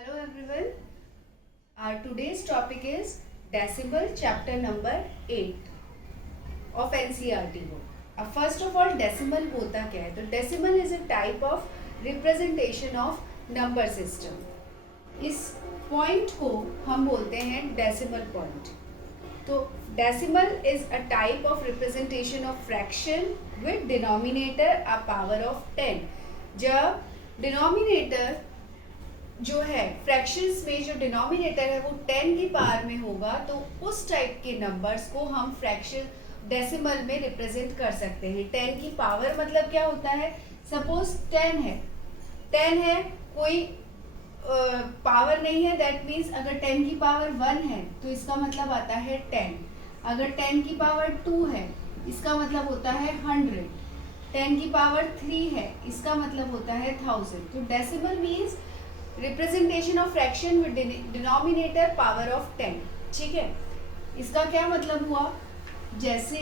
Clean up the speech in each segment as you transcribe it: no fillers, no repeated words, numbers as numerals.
Hello everyone. Our today's topic is decimal chapter number 8 of NCERT book. अब first of all decimal होता क्या है? तो decimal is a type of representation of number system. इस point को हम बोलते हैं decimal point. तो decimal is a type of representation of fraction with denominator a power of 10. जब denominator जो है फ्रैक्शंस में जो डिनोमिनेटर है वो 10 की पावर में होगा तो उस टाइप के नंबर्स को हम फ्रैक्शन डेसिमल में रिप्रेजेंट कर सकते हैं। 10 की पावर मतलब क्या होता है? सपोज 10 है कोई पावर नहीं है, दैट मीन्स अगर 10 की पावर 1 है तो इसका मतलब आता है 10। अगर 10 की पावर 2 है इसका मतलब होता है 100। 10 की पावर 3 है इसका मतलब होता है 1000। तो decimal means representation of fraction with denominator power of 10। ठीक है, इसका क्या मतलब हुआ? जैसे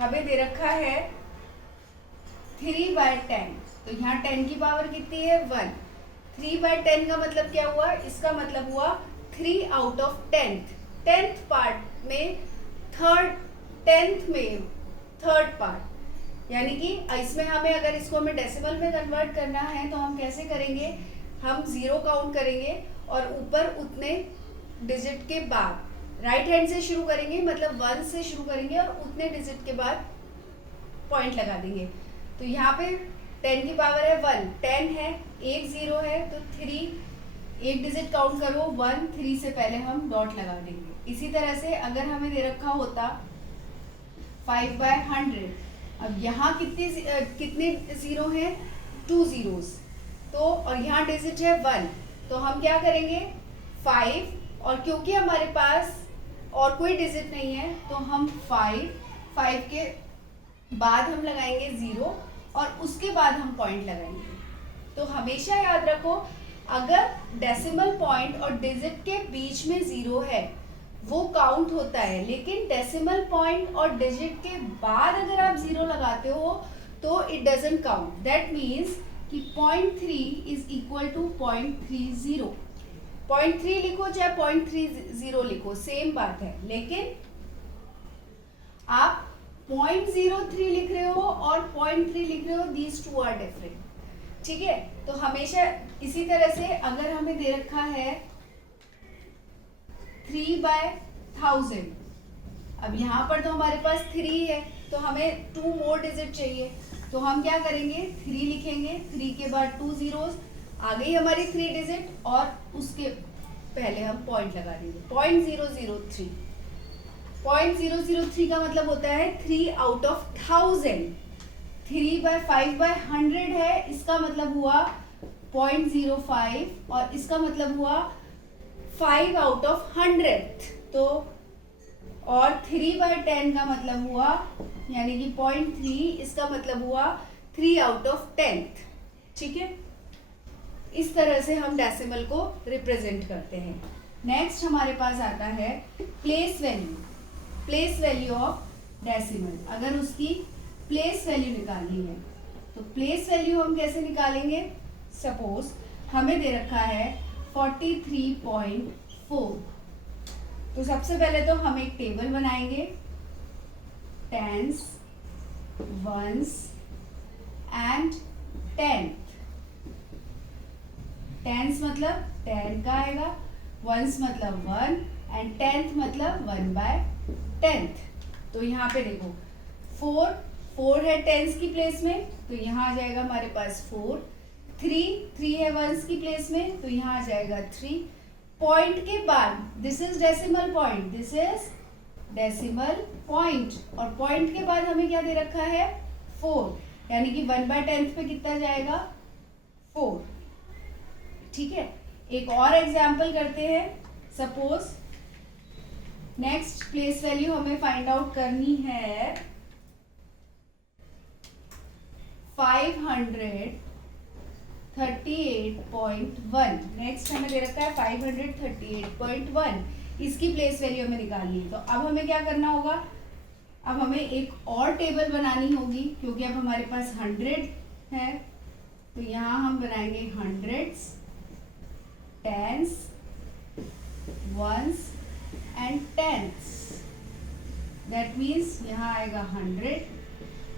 हमें दे रखा है 3/10, तो यहाँ 10 की पावर कितनी है? 1। 3/10 का मतलब क्या हुआ? इसका मतलब हुआ 3 आउट ऑफ 10th पार्ट में थर्ड पार्ट, यानी कि इसमें हमें इसको डेसिमल में कन्वर्ट करना है तो हम कैसे करेंगे? हम 0 काउंट करेंगे और ऊपर उतने डिजिट के बाद राइट हैंड से शुरू करेंगे, मतलब 1 से शुरू करेंगे और उतने डिजिट के बाद पॉइंट लगा देंगे। तो यहाँ पे 10 की पावर है 1, 10 है, एक 0 है तो 3 एक डिजिट काउंट करो 1, 3 से पहले हम डॉट लगा देंगे। इसी तरह से अगर हमें दे रखा होता 5/100, अब यहाँ कितने जीरो हैं? 2 zeros। तो और यहाँ डिजिट है 1, तो हम क्या करेंगे? 5, और क्योंकि हमारे पास और कोई डिजिट नहीं है तो हम 5 के बाद हम लगाएंगे 0 और उसके बाद हम पॉइंट लगाएंगे। तो हमेशा याद रखो, अगर डेसिमल पॉइंट और डिजिट के बीच में 0 है वो काउंट होता है, लेकिन डेसिमल पॉइंट और डिजिट के बाद अगर आप 0 लगाते हो तो it doesn't count. That means कि 0.3 इज इक्वल टू 0.30। 0.3 लिखो चाहे 0.30 लिखो, सेम बात है, लेकिन आप 0.03 लिख रहे हो और 0.3 लिख रहे हो, दीज टू आर डिफरेंट। ठीक है, तो हमेशा इसी तरह से अगर हमें दे रखा है 3/1000, अब यहाँ पर तो हमारे पास 3 है तो हमें 2 मोर डिजिट चाहिए, तो हम क्या करेंगे? 3 लिखेंगे, 3 के बाद 2 zeros, आ गई हमारी 3 डिजिट और उसके पहले हम पॉइंट लगा देंगे 0.003। 0.003 का मतलब होता है 3 आउट ऑफ 1000। 3/5/100 है, इसका मतलब हुआ 0.05 और इसका मतलब हुआ 5 आउट ऑफ 100। तो और 3/10 का मतलब हुआ यानी कि 0.3, इसका मतलब हुआ 3 आउट ऑफ 10th। ठीक है, इस तरह से हम डेसिमल को रिप्रेजेंट करते हैं। नेक्स्ट हमारे पास आता है प्लेस वैल्यू ऑफ डेसिमल। अगर उसकी प्लेस वैल्यू निकालनी है तो प्लेस वैल्यू हम कैसे निकालेंगे? सपोज हमें दे रखा है 43.4, तो सबसे पहले तो हम एक टेबल बनाएंगे, tens, ones and tenth. Tens मतलब 10 का आएगा, वंस मतलब 1 एंड टेंथ मतलब 1/10। तो यहाँ पे देखो 4 है टेंस की प्लेस में, तो यहाँ आ जाएगा हमारे पास 4। 3 है वंस की प्लेस में, तो यहाँ आ जाएगा 3। पॉइंट के बाद this is decimal point, this is decimal point, और पॉइंट के बाद हमें क्या दे रखा है? 4, यानी कि 1/10 पे कितना जाएगा? 4। ठीक है, एक और एग्जाम्पल करते हैं। सपोज नेक्स्ट प्लेस वैल्यू हमें फाइंड आउट करनी है 538.1। नेक्स्ट हमें दे रखा है 538.1, इसकी प्लेस वैल्यू हमें निकालनी है। तो अब हमें क्या करना होगा? अब हमें एक और टेबल बनानी होगी, क्योंकि अब हमारे पास 100 है, तो यहाँ हम बनाएंगे hundreds tens, ones and tenths. That means यहाँ आएगा 100,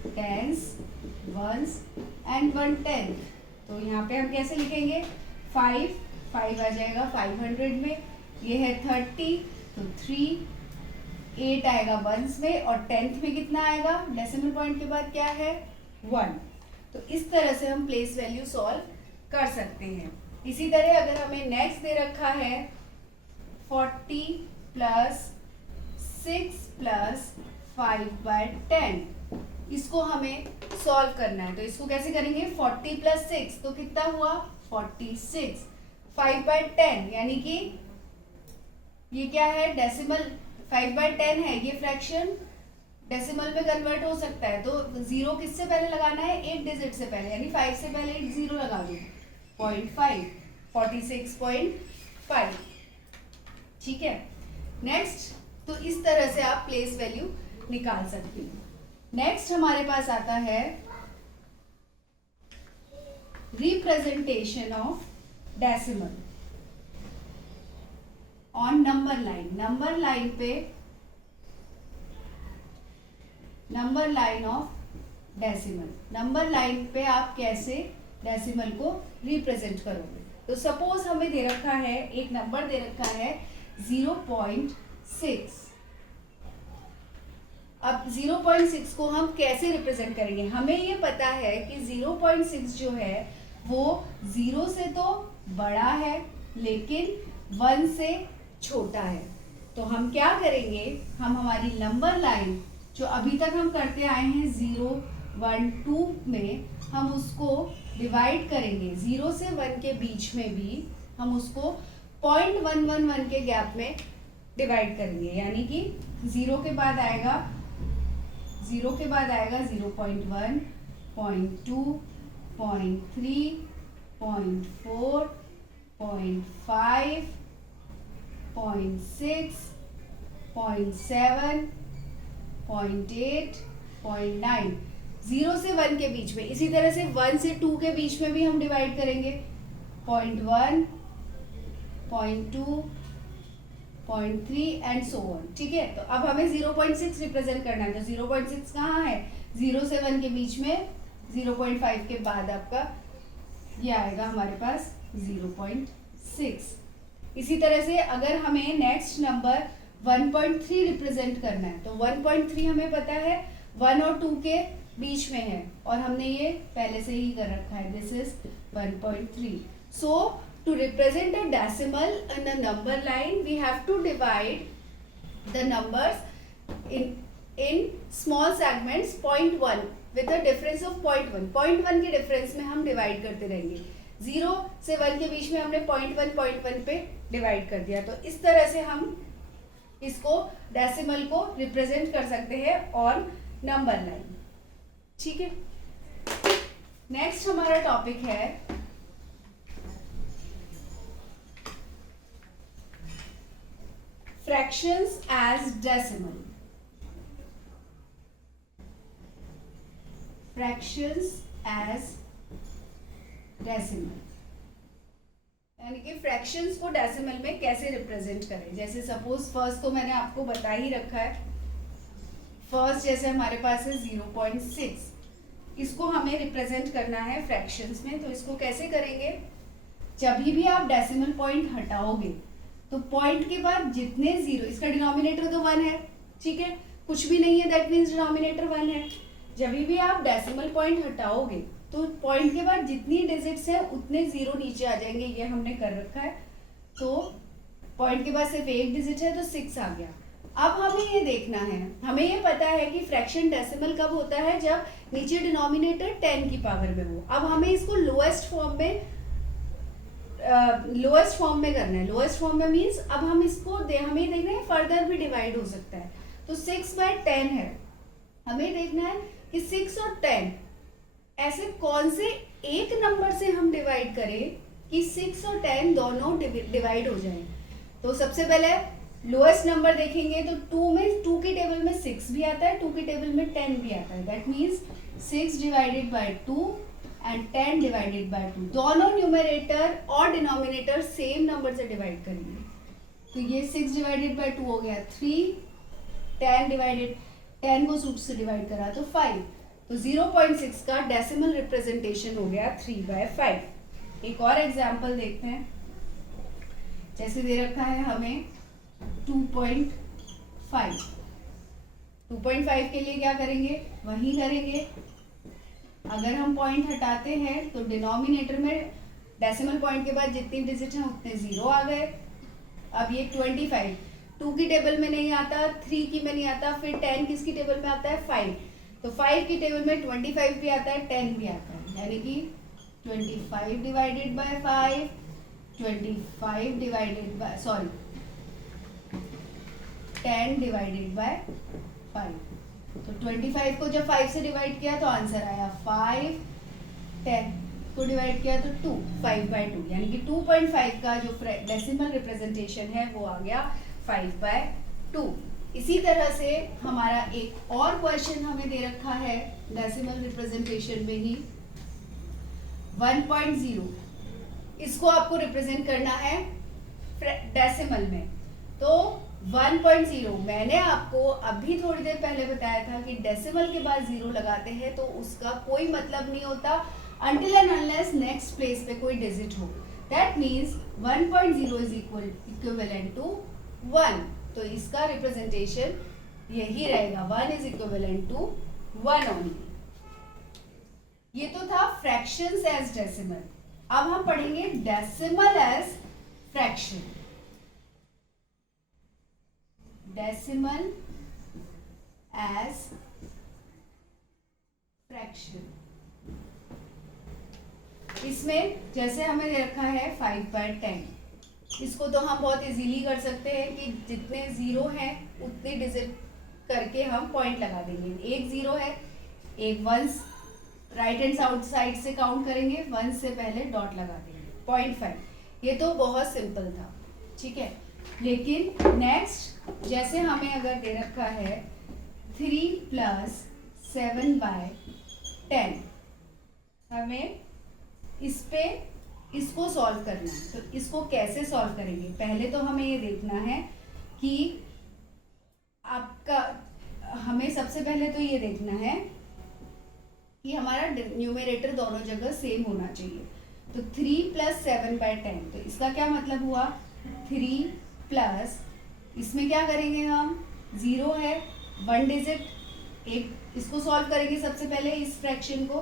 टेंस, वंस एंड 1/10। तो यहाँ पे हम कैसे लिखेंगे? 5 आ जाएगा 500 में, ये है 30 तो 3, 8 आएगा वंस में, और 10th में कितना आएगा? डेसिमल पॉइंट के बाद क्या है? 1। तो इस तरह से हम प्लेस वैल्यू सॉल्व कर सकते हैं। इसी तरह अगर हमें नेक्स्ट दे रखा है 40 प्लस 6 प्लस 5/10, इसको हमें सॉल्व करना है। तो इसको कैसे करेंगे? 40 प्लस 6 तो कितना हुआ? 46, 5/10 यानी कि ये क्या है? डेसिमल। 5/10 है, ये फ्रैक्शन डेसिमल में कन्वर्ट हो सकता है। तो जीरो किससे पहले लगाना है? 8 डिजिट से पहले, यानी 5 से पहले एक जीरो लगा दो। 0.5, 46.5। ठीक है। नेक्स्ट, तो इस तरह से आप प्लेस वैल्यू निकाल सकते हो। नेक्स्ट हमारे पास आता है representation of decimal on number line. Number line पे, number line of decimal, number line पे आप कैसे डेसिमल को रिप्रेजेंट करोगे? तो सपोज हमें दे रखा है, एक नंबर दे रखा है 0.6। अब 0.6 को हम कैसे रिप्रेजेंट करेंगे? हमें ये पता है कि 0.6 जो है वो 0 से तो बड़ा है लेकिन 1 से छोटा है। तो हम क्या करेंगे? हम हमारी नंबर लाइन जो अभी तक हम करते आए हैं 0, 1, 2 में, हम उसको डिवाइड करेंगे। 0 से 1 के बीच में भी हम उसको 0.111 के गैप में डिवाइड करेंगे, यानी कि 0 के बाद आएगा 0.1, 0.2, 0.3, 0.4, 0.5, 0.6, 0.7, 0.8, 0.9। 0 से 1 के बीच में। इसी तरह से 1 से 2 के बीच में भी हम डिवाइड करेंगे। 0.1, 0.2, 0.3 एंड सो ऑन। ठीक है। तो अब हमें 0.6 रिप्रेजेंट करना है। तो 0.6 कहाँ है? 0 से 1 के बीच में, 0.5 के बाद आपका ये आएगा हमारे पास 0.6। इसी तरह से अगर हमें नेक्स्ट नंबर 1.3 रिप्रेजेंट करना है, तो 1.3 हमें पता है 1 और 2 के बीच में है, और हमने ये पहले से ही कर रखा है। This is 1.3। So to represent a decimal in a number line, we have to divide the numbers in small segments 0.1 with a difference of 0.1। 0.1 के डिफरेंस में हम डिवाइड करते रहेंगे। 0 से 1 के बीच में हमने 0.1 पे डिवाइड कर दिया। तो इस तरह से हम इसको डेसिमल को रिप्रेजेंट कर सकते हैं ऑन नंबर लाइन। ठीक है। नेक्स्ट हमारा टॉपिक है fractions as decimal। fractions as decimal यानी कि फ्रैक्शंस को डेसिमल में कैसे रिप्रेजेंट करें। जैसे सपोज फर्स्ट तो मैंने आपको बता ही रखा है। फर्स्ट जैसे हमारे पास है 0.6, इसको हमें रिप्रेजेंट करना है फ्रैक्शंस में। तो इसको कैसे करेंगे? जब भी आप डेसिमल पॉइंट हटाओगे तो पॉइंट के बाद जितने जीरो, इसका डिनोमिनेटर तो 1 है, ठीक है, कुछ भी नहीं है, दैट मीन्स डिनोमिनेटर 1 है। जब भी आप डेसिमल पॉइंट हटाओगे तो पॉइंट के बाद जितनी डिजिट्स है उतने जीरो नीचे आ जाएंगे। ये हमने कर रखा है। तो पॉइंट के बाद सिर्फ एक डिजिट है तो 6 आ गया। अब हमें ये देखना है, हमें ये पता है कि फ्रैक्शन डेसिमल कब होता है? जब नीचे डिनोमिनेटर 10 की पावर में हो। अब हमें इसको लोएस्ट फॉर्म में करना है। लोएस्ट फॉर्म में मीन्स अब हम इसको हमें देखना है फर्दर भी डिवाइड हो सकता है। तो 6/10 है, हमें देखना है कि 6 और 10 ऐसे कौन से एक नंबर से हम डिवाइड करें कि 6 और 10 दोनों डिवाइड हो जाए। तो सबसे पहले लोएस्ट नंबर देखेंगे तो 2 की टेबल में 6 भी आता है, 2 की टेबल में 10 भी आता है। That means 6 divided by 2 and 10 divided by 2। दोनों न्यूमरेटर और डिनोमिनेटर सेम नंबर से डिवाइड करेंगे। तो ये 6 डिवाइडेड बाय 2 हो गया 3, 10 को 6 से डिवाइड करा तो 5। तो 0.6 का डेसिमल रिप्रेजेंटेशन हो गया 3/5। एक और एग्जाम्पल देखते हैं। जैसे दे रखा है हमें 2.5। 2.5 के लिए क्या करेंगे, वही करेंगे। अगर हम पॉइंट हटाते हैं तो डिनोमिनेटर में डेसिमल पॉइंट के बाद जितनी डिजिट हैं उतने 0 आ गए। अब ये 25 2 की टेबल में नहीं आता, 3 की में नहीं आता, फिर 10 किसकी टेबल में आता है, 5। तो 5 की टेबल में 25 भी आता है, 10 भी आता है, यानी कि 25 डिवाइडेड बाय 5, 10 डिवाइडेड बाय 5। तो 25 को जब 5 से डिवाइड किया तो आंसर आया 5, 10 को डिवाइड किया तो 2, 5/2, यानी कि 2.5 का जो डेसिमल रिप्रेजेंटेशन है वो आ गया 5/2। इसी तरह से हमारा एक और क्वेश्चन हमें दे रखा है डेसिमल रिप्रेजेंटेशन में ही 1.0। इसको आपको रिप्रेजेंट करना है डेसिमल में। तो 1.0 मैंने आपको अभी थोड़ी देर पहले बताया था कि डेसिमल के बाद 0 लगाते हैं तो उसका कोई मतलब नहीं होता until and unless next place पे कोई डिजिट हो। That means 1.0 is equivalent to 1। तो इसका रिप्रेजेंटेशन यही रहेगा, 1 इज इक्विवेलेंट टू 1 ओनली। ये तो था फ्रैक्शंस एज डेसिमल। अब हम पढ़ेंगे decimal as fraction. Decimal as fraction. इसमें जैसे हमें दे रखा है 5/10। इसको तो हम बहुत इजीली कर सकते हैं कि जितने 0 हैं उतने डिजिट करके हम पॉइंट लगा देंगे। एक 0 है, एक 1 राइट हैंड साइड से काउंट करेंगे, 1 से पहले डॉट लगा देंगे, 0.5। ये तो बहुत सिंपल था, ठीक है। लेकिन नेक्स्ट जैसे हमें अगर दे रखा है 3 + 7/10, हमें इस पे इसको सॉल्व करना है। तो इसको कैसे सॉल्व करेंगे, पहले तो हमें ये देखना है कि आपका हमें सबसे पहले तो ये देखना है कि हमारा न्यूमरेटर दोनों जगह सेम होना चाहिए। तो 3 + 7/10, तो इसका क्या मतलब हुआ, 3 प्लस इसमें क्या करेंगे हम, 0 है 1 डिजिट, एक इसको सॉल्व करेंगे सबसे पहले इस फ्रैक्शन को।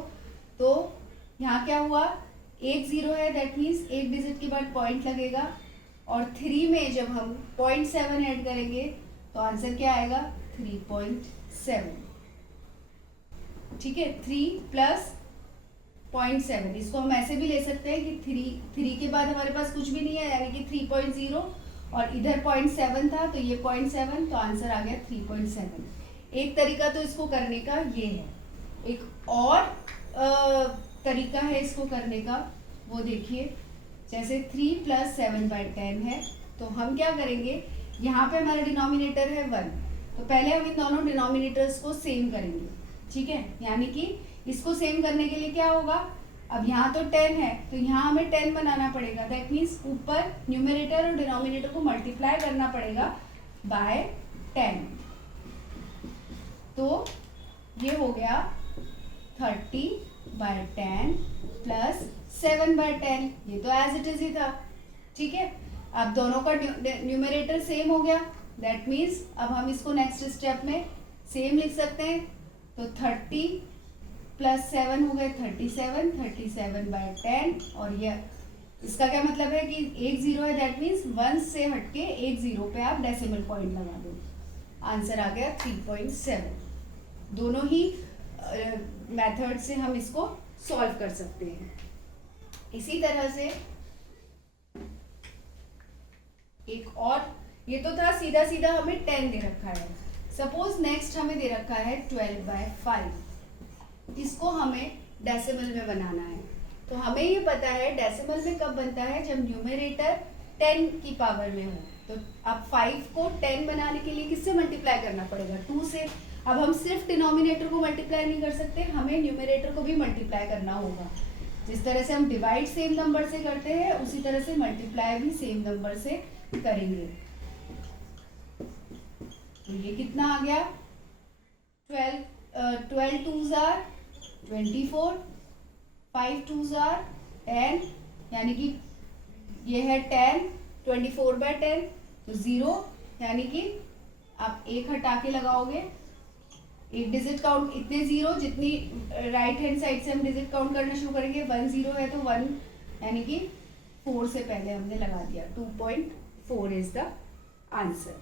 तो यहाँ क्या हुआ, एक 0 है, दैट मीन्स एक डिजिट के बाद पॉइंट लगेगा, और 3 में जब हम 0.7 ऐड करेंगे तो आंसर क्या आएगा, 3.7। ठीक है, 3 + 0.7। इसको हम ऐसे भी ले सकते हैं कि 3 के बाद हमारे पास कुछ भी नहीं है, यानी कि 3.0, और इधर 0.7 था तो ये 0.7, तो आंसर आ गया 3.7। एक तरीका तो इसको करने का ये है। एक और तरीका है इसको करने का, वो देखिए, जैसे 3 + 7/10 है, तो हम क्या करेंगे, यहाँ पे हमारा डिनोमिनेटर है 1, तो पहले हम इन दोनों डिनोमिनेटर्स को सेम करेंगे, ठीक है। यानी कि इसको सेम करने के लिए क्या होगा, अब यहाँ तो 10 है तो यहाँ हमें 10 बनाना पड़ेगा, दैट मीन्स ऊपर न्यूमरेटर और डिनोमिनेटर को मल्टीप्लाई करना पड़ेगा बाय 10। तो ये हो गया 30/10 + 7/10, ये तो एज इट इज ही था, ठीक है। अब दोनों का न्यूमरेटर सेम हो गया, दैट मीन्स अब हम इसको नेक्स्ट स्टेप में सेम लिख सकते हैं। तो 30 + 7 हो गए 37, 37/10, और ये इसका क्या मतलब है कि एक 0 है, दैट मीन्स 1 से हटके एक 0 पे आप डेसिमल पॉइंट लगा दो, आंसर आ गया 3.7। दोनों ही मेथड से हम इसको सॉल्व कर सकते हैं। इसी तरह से एक और, ये तो था सीधा सीधा हमें 10 दे रखा है। सपोज नेक्स्ट हमें दे रखा है 12/5, इसको हमें डेसिमल में बनाना है। तो हमें ये पता है डेसिमल में कब बनता है, जब न्यूमरेटर 10 की पावर में हो। तो अब 5 को 10 बनाने के लिए किससे मल्टीप्लाई करना पड़ेगा, 2 से। अब हम सिर्फ डिनोमिनेटर को मल्टीप्लाई नहीं कर सकते, हमें न्यूमरेटर को भी मल्टीप्लाई करना होगा। जिस तरह से हम डिवाइड सेम नंबर से करते हैं उसी तरह से मल्टीप्लाई भी सेम नंबर से करेंगे। तो ये कितना आ गया 12 2s आर 24, 5 2s आर 10, यानी कि ये है 10, 24/10 तो 0, यानी कि आप एक हटा के लगाओगे, एक डिजिट काउंट इतने 0 जितनी राइट हैंड साइड से हम डिजिट काउंट करना शुरू करेंगे 1 0 है तो 1, यानी कि 4 से पहले हमने लगा दिया 2.4 इज द आंसर।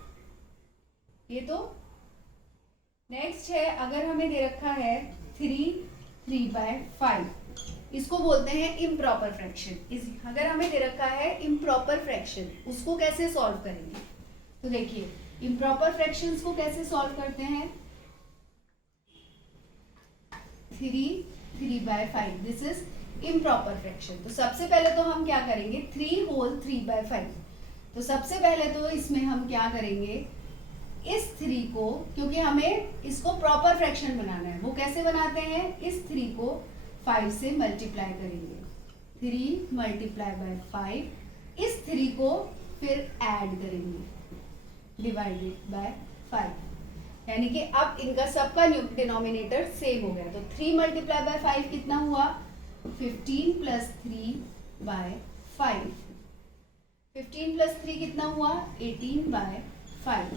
ये तो नेक्स्ट है, अगर हमें दे रखा है 3/5, इसको बोलते हैं इम्प्रॉपर फ्रैक्शन। अगर हमें दे रखा है इम्प्रॉपर फ्रैक्शन, उसको कैसे सॉल्व करेंगे? तो देखिए इम्प्रॉपर फ्रैक्शंस को कैसे सॉल्व करते हैं। 3/5 दिस इज इम्प्रॉपर फ्रैक्शन। तो सबसे पहले तो हम क्या करेंगे 3 होल 3/5। तो सबसे पहले तो इसमें हम क्या करेंगे, इस 3 को, क्योंकि हमें इसको प्रॉपर फ्रैक्शन बनाना है, वो कैसे बनाते हैं, इस 3 को 5 से मल्टीप्लाई करेंगे, 3 × 5, इस 3 को फिर ऐड करेंगे डिवाइडेड बाय 5, यानी कि अब इनका सबका डिनोमिनेटर सेम हो गया। तो 3 × 5 कितना हुआ 15 + 3/5, 15 + 3 कितना हुआ 18/5।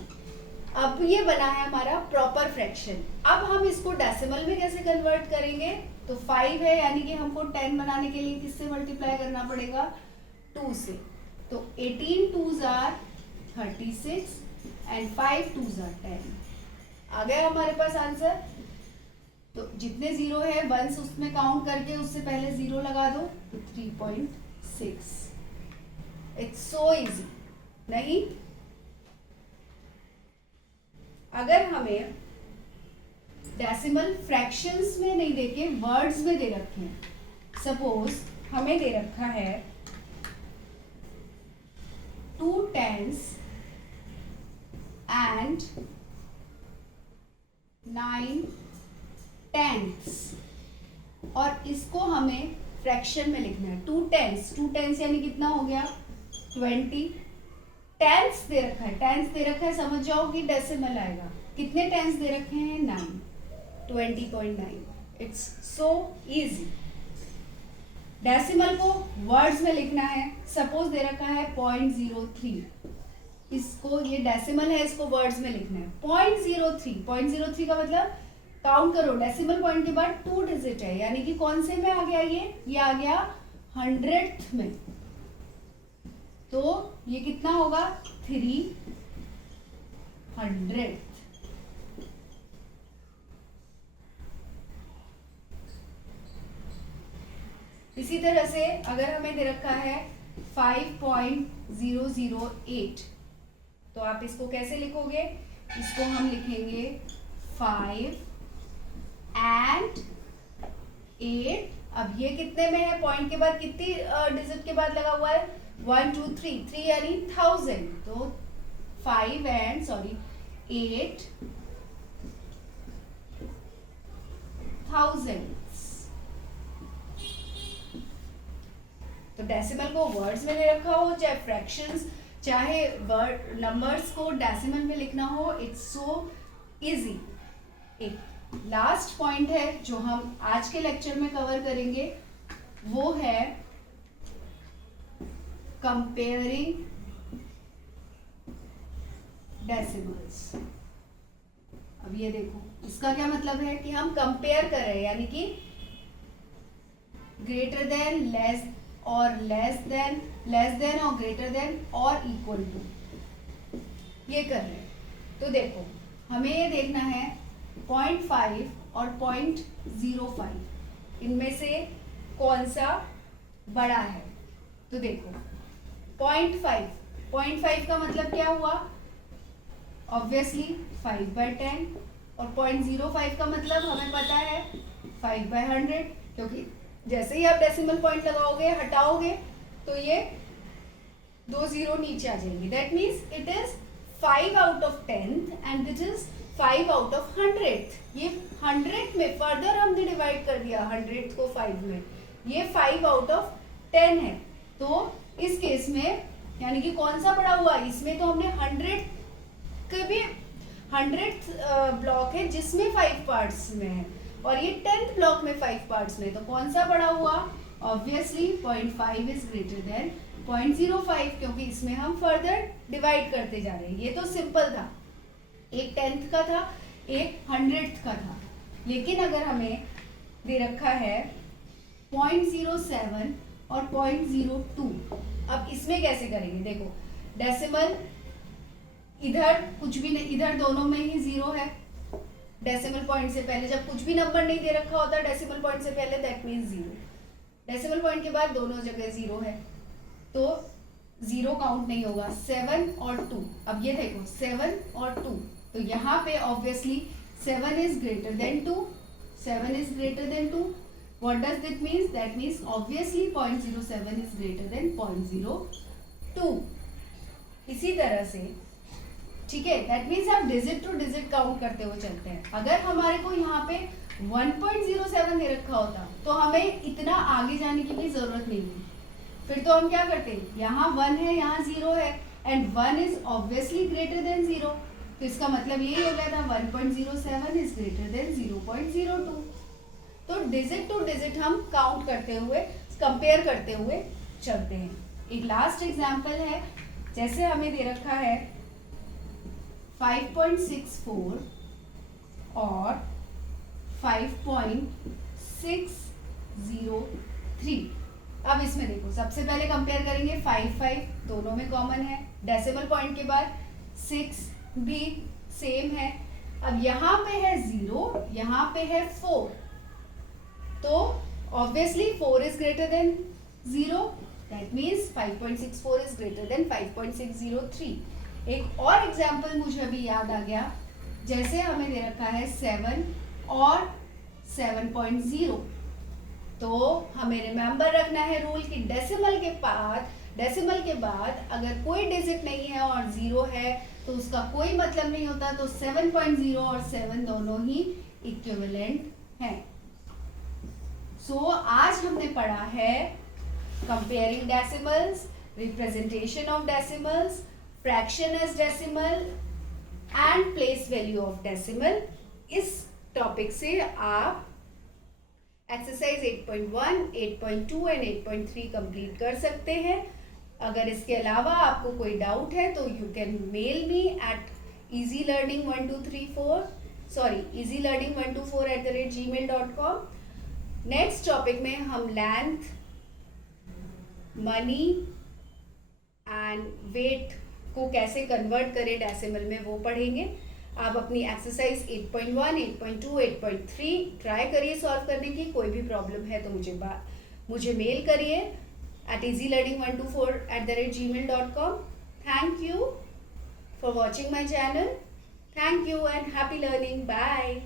अब ये बना है हमारा प्रॉपर फ्रैक्शन। अब हम इसको डेसिमल में कैसे कन्वर्ट करेंगे, तो 5 है यानी कि हमको 10 बनाने के लिए किससे मल्टीप्लाई करना पड़ेगा 2 से। तो 18 2s are 36 and 5 2s are 10। आ गया हमारे पास आंसर। तो जितने 0 है 1 उसमें काउंट करके उससे पहले 0 लगा दो, तो 3.6। It's so easy. नहीं, अगर हमें डेसिमल फ्रैक्शंस में नहीं देके वर्ड्स में दे रखे हैं, सपोज हमें दे रखा है 2 10s एंड 9 10s, और इसको हमें फ्रैक्शन में लिखना है। 2 10s यानी कितना हो गया 20। टेंस दे रखा है, टेंस दे रखा है, समझ जाओ कि डेसिमल आएगा। कितने टेंस दे रखे हैं 9, 20.9। It's so easy. डेसिमल को वर्ड्स में लिखना है। सपोज दे रखा है 0.03, इसको, ये डेसिमल है, इसको वर्ड्स में लिखना है 0.03 का मतलब काउंट करो, डेसिमल पॉइंट के बाद 2 डिजिट है, यानी कि कौन से में आ गया, ये आ गया 100th में। तो ये कितना होगा 300। इसी तरह से अगर हमें दे रखा है 5.008, तो आप इसको कैसे लिखोगे, इसको हम लिखेंगे 5 and 8। अब ये कितने में है, पॉइंट के बाद कितनी डिजिट के बाद लगा हुआ है 1 2 3 यानी 1000। तो 5 and 8 thousands। तो डेसिमल को वर्ड्स में दे रखा हो, चाहे फ्रैक्शंस, चाहे वर्ड नंबर्स को डेसिमल में लिखना हो, इट्स सो इजी। एक लास्ट पॉइंट है जो हम आज के लेक्चर में कवर करेंगे, वो है कंपेयरिंग डेसिमल्स। अब ये देखो, इसका क्या मतलब है कि हम कंपेयर कर रहे हैं, यानी कि ग्रेटर देन, लेस और लेस देन और ग्रेटर देन और इक्वल टू, ये कर रहे हैं। तो देखो हमें ये देखना है 0.5 और 0.05, इनमें से कौन सा बड़ा है। तो देखो 0.5 का मतलब क्या हुआ, ऑब्वियसली 5/10, और 0.05 का मतलब हमें पता है 5/100, क्योंकि जैसे ही आप डेसिमल पॉइंट लगाओगे, हटाओगे, तो ये 2 0 नीचे आ जाएंगे। That means it is 5 out of 10th and it is 5 out of 100th। ये 100th में फर्दर हमने डिवाइड कर दिया 100th को 5 में, ये 5 आउट ऑफ 10 है। तो इस केस में यानी कि कौन सा बड़ा हुआ, इसमें तो हमने 100 के भी 100th ब्लॉक है जिसमें 5 पार्ट्स में है, और ये 10th ब्लॉक में 5 पार्ट्स में, तो कौन सा बड़ा हुआ, ऑब्वियसली 0.5 इज ग्रेटर देन 0.05, क्योंकि इसमें हम फर्दर डिवाइड करते जा रहे हैं। ये तो सिंपल था, एक 10th का था, एक 100th का था। लेकिन अगर हमें दे रखा है 0.07 और 0.02, अब इसमें कैसे करेंगे, देखो डेसिमल इधर कुछ भी नहीं, इधर दोनों में ही 0 है। डेसिमल पॉइंट से पहले जब कुछ भी नंबर नहीं दे रखा होता डेसिमल पॉइंट से पहले, दैट मीन्स 0। डेसिमल पॉइंट के बाद दोनों जगह 0 है, तो 0 काउंट नहीं होगा। 7 और 2, अब ये देखो 7 और 2, तो यहाँ पे obviously 7 is greater than 2, 7 is greater than 2। What does that means? That means obviously 0.07 is greater than 0.02. इसी तरह से ठीक है, दैट मीन्स आप डिजिट टू डिजिट काउंट करते हुए चलते हैं। अगर हमारे को यहाँ पे 1.07 दे रखा होता तो हमें इतना आगे जाने की भी जरूरत नहीं थी। फिर तो हम क्या करते हैं, यहाँ 1 है, यहाँ 0 है, and 1 is obviously greater than 0, तो इसका मतलब यही हो गया था 1.07 इज ग्रेटर देन 0.02। तो डिजिट टू डिजिट हम काउंट करते हुए, कंपेयर करते हुए चलते हैं। एक लास्ट एग्जांपल है, जैसे हमें दे रखा है 5.64 और 5.603। अब इसमें देखो सबसे पहले कंपेयर करेंगे 5 दोनों में कॉमन है, डेसिमल पॉइंट के बाद 6 भी सेम है। अब यहाँ पे है 0, यहाँ पे है 4, तो obviously 4 is greater than 0, that means 5.64 is greater than 5.603। एक और एग्जाम्पल मुझे अभी याद आ गया, जैसे हमें दे रखा है 7 और 7.0, तो हमें रिमेंबर रखना है रूल कि डेसिमल के बाद अगर कोई डिजिट नहीं है और 0 है तो उसका कोई मतलब नहीं होता, तो 7.0 और 7 दोनों ही इक्विवेलेंट हैं। सो आज हमने पढ़ा है comparing decimals, representation of decimals, fraction as decimal and place value of decimal. इस टॉपिक से आप एक्सरसाइज 8.1, 8.2 एंड 8.3 कंप्लीट कर सकते हैं। अगर इसके अलावा आपको कोई डाउट है तो you can mail me at easylearning124@gmail.com। Next topic में हम लेंथ, मनी एंड वेट को कैसे कन्वर्ट करें डेसिमल में, वो पढ़ेंगे। आप अपनी एक्सरसाइज 8.1, 8.2, 8.3 ट्राई करिए सॉल्व करने की। कोई भी प्रॉब्लम है तो मुझे मेल करिए at easylearning124@gmail.com। Thank you for watching my channel. Thank you and happy learning. Bye.